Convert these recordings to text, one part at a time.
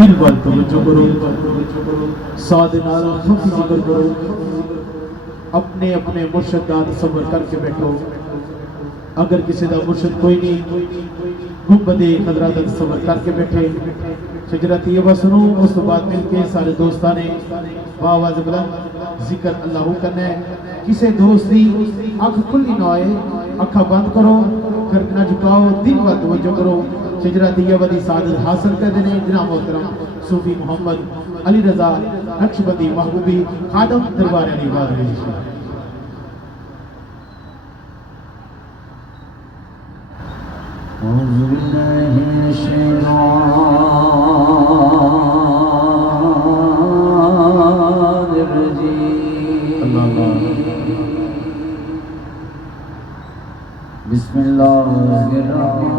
دل وال توجہ کرو، ساتھ نال خفی ذکر کرو، اپنے اپنے مرشد دا تصور کر کے بیٹھو۔ اگر کسی دا مرشد کوئی نہیں، گنبد خضرا دا تصور کر کے بیٹھے، شجرہ طیبہ سنو، اس تو بعد مل کے سارے دوستاں نے آواز بلند ذکر اللہ کرنا ہے۔ کسی دوست دی آنکھ کھلی نہ آئے، آنکھاں بند کرو، گردناں جھکاؤ، دل وال توجہ کرو۔ شجرہ طیبہ دی سعادت حاصل کر دینے جناب محترم صوفی محمد علی رضا نقشبندی محبوبی خادم دربار علی بادشاہ۔ اعوذ باللہ من الشیطان الرجیم، بسم اللہ الرحمن الرحیم۔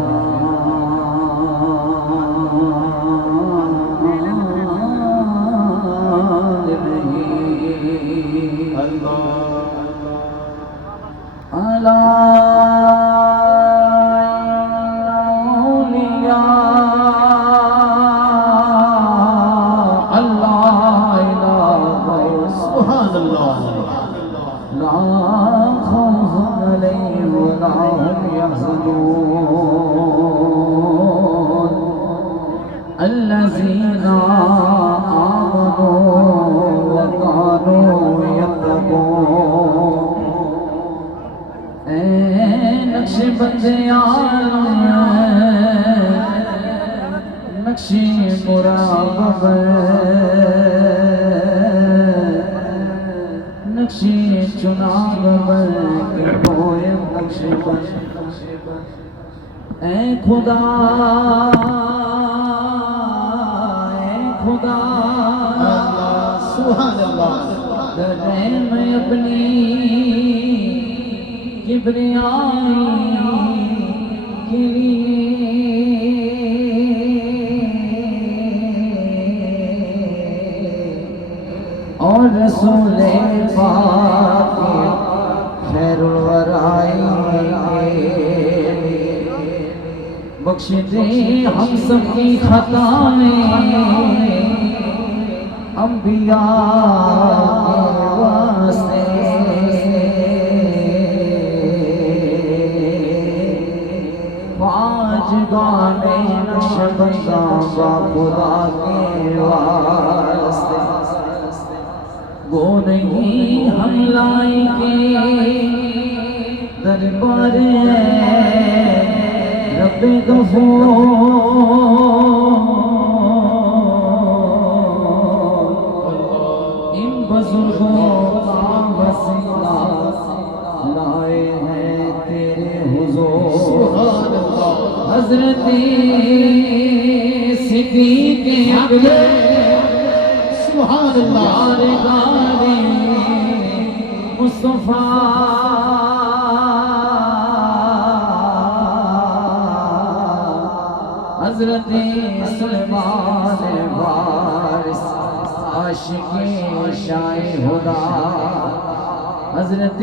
الذين آمنوا وكانوا يتقون۔ اے نقشبند یار نقشی مراقب، نقشی چناب کے کوئے نقشبند۔ اے خدا خدا سبحان اللہ، درے میں اپنی کبریائی کے لیے اور رسول پاک خیر الورائی بخش دے ہم سب کی خطائیں، انبیاء کے واسطے واجگان نقشبنداں با خدا کے واسطے وہ نہیں ہم لائی کے دربار رب غفور۔ ان بزرگوں کا وسیلہ لائے ہیں تیرے حضور، حضرت صدیق اکبر سبحان اللہ، یارغار مصطفیٰ، حضرت سلیمان وارث عاشق شاہ خدا، حضرت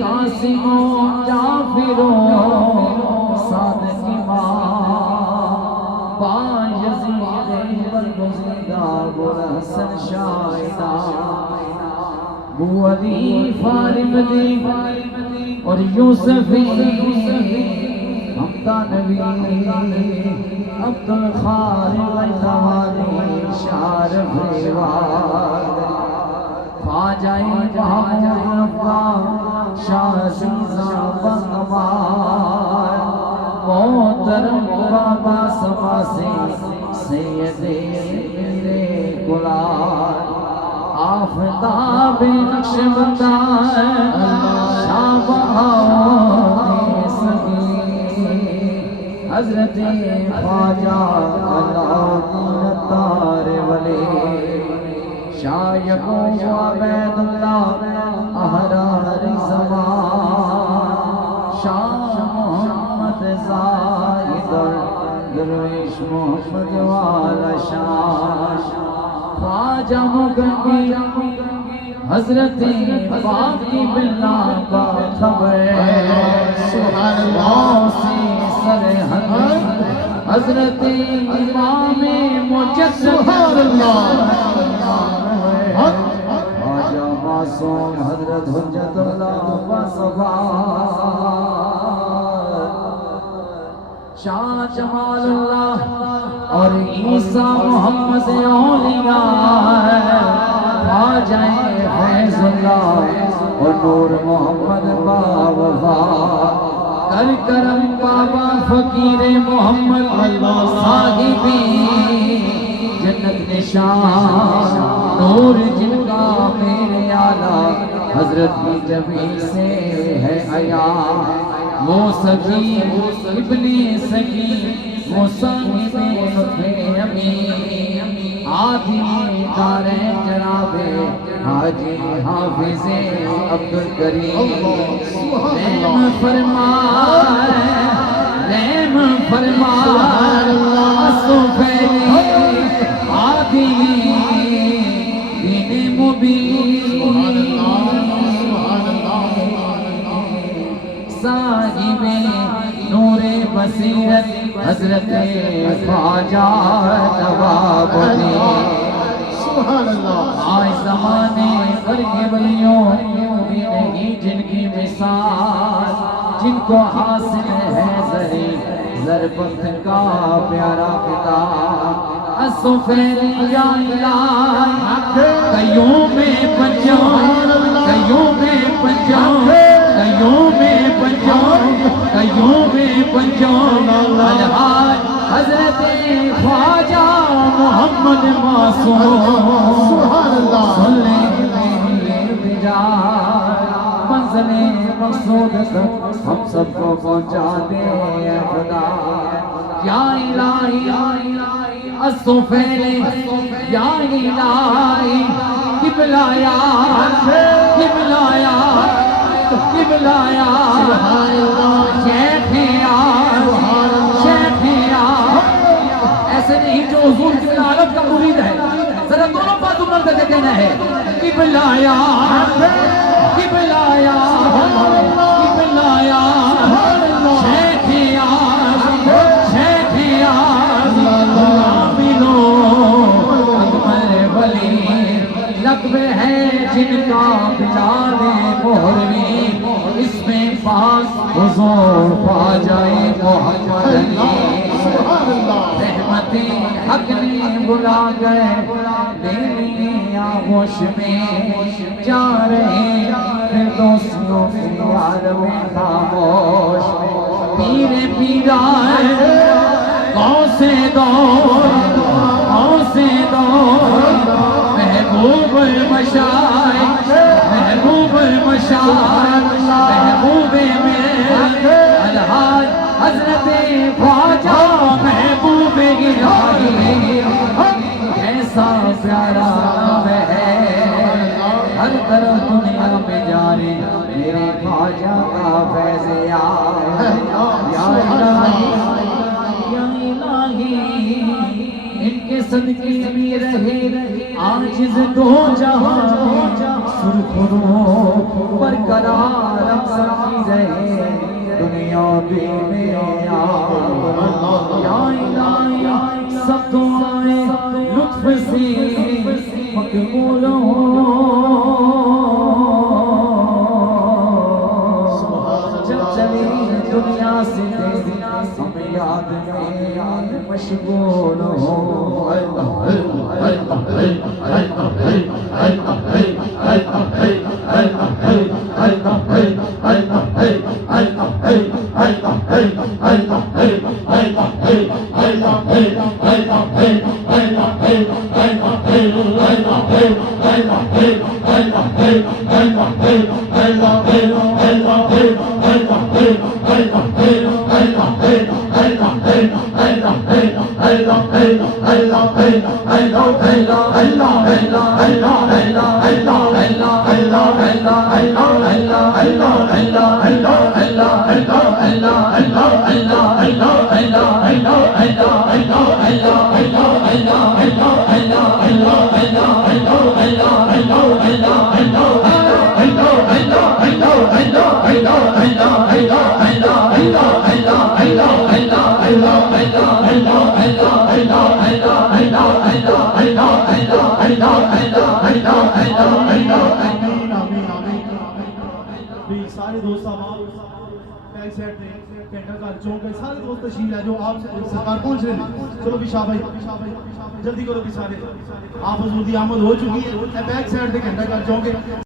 قاسم و جعفر و صادق امام، بایزید برگزیدہ ابوالحسن شاہدہ، ابو علی فاطمی اور یوسفی حمدہ نبی، عبد الخالق الزوانی شارف ریواد، خواجہ محمود ربا شاہ زیزہ بغوار، محترم بابا سما سے سید میرے گلار، آفتاب نقشبندہ شاہ بہاؤ سگی، حضرت خواجہ علاؤالدین الطار ولی، شاہ یعقوب عبید اللہ احرار زمان، شاہ محمد زاہد درویش محمد والا شاہ، خواجہ مغنی حضرت باقی باللہ کا خبر، سبحان اللہ، سے سرحد حضرت امام مجدد سبحان اللہ خواجہ معصوم حضرت حجت اللہ شاہ جمال اللہ اور عیسیٰ محمد اولیاء خواجہ فیض اللہ اور نور محمد باوفا کر کرم بابا فقیر محمد صاحب جنت نشان نور جن کا میرے آلہ حضرت کی جبین سے ہے عیا وہ سخی ابن سخی وہ صاحب لطف امین آدھی داریں جناب حاجی حافظ عبدالکریم رحم فرمائے سفیدی آدھی دین مبین صاحب نور بصیرت حضرت خواجہ نواب سبحان اللہ آج زمانے پر کے ولیوں بھی نہیں جن کی مثال جن کو حاصل ہے ضربت کا پیارا کتاب السفیدی یا الہی کئیوں میں پنجاب کئیوں میں پنجاب کئیوں میں پنجاب کئیوں میں پنجاب الحاج حضرت خواجہ محمد معصوم سبحان اللہ سننے میں بجار منزل مقصود تک ہم سب کو پہنچا دے اے خدا یا الہی السفیدی یا الہی قبلہ یا قبلہ یا قبلہ یا شیخ یا ایسے نہیں جو حضور قبلہ عالم کا مرید ہے ذرا دونوں باتوں مل کر کے کہنا ہے قبلہ یا قبلہ یا قبلہ یا شیخ یا شیخ یا عاملو اکمل ولی لقب ہے جن کا بلال مہروی اس میں پاس حضور پا جائے محمد علی رحمت حق نے بلا گئے میری آغوش میں جا رہے پھر دوستوں کی عالم خاموش پیر پیرائے غوث دور محبوب المشائخ محبوب المشائخ محبوب میرے الحاج حضرت خواجہ محبوب الہی ایسا پیارا ہے ہر طرف دنیا میں جاری میرے خواجہ کا فیض یا الہی ان کے صدقے میں رہے عاجز دو جہاں سرخرو برقرار سکی رہے دنیا بھی میں یا الہی سب دعائیں لطف سے مقبول جب چلی دنیا سے ہم یاد میں مشغول ہو آمین آمین آمین بھی سارے دوست آپ بیک سائڈ میں کینٹا گھر چونک ہے سارے دوست تشریف لے جو آپ سرکار پہنچ رہے ہیں چلو بھی شاہ بھائی جلدی کرو بھی سارے آپ حضور دی آمد ہو چکی ہے بیک سائڈ پہ کینٹا گھر چونک ہے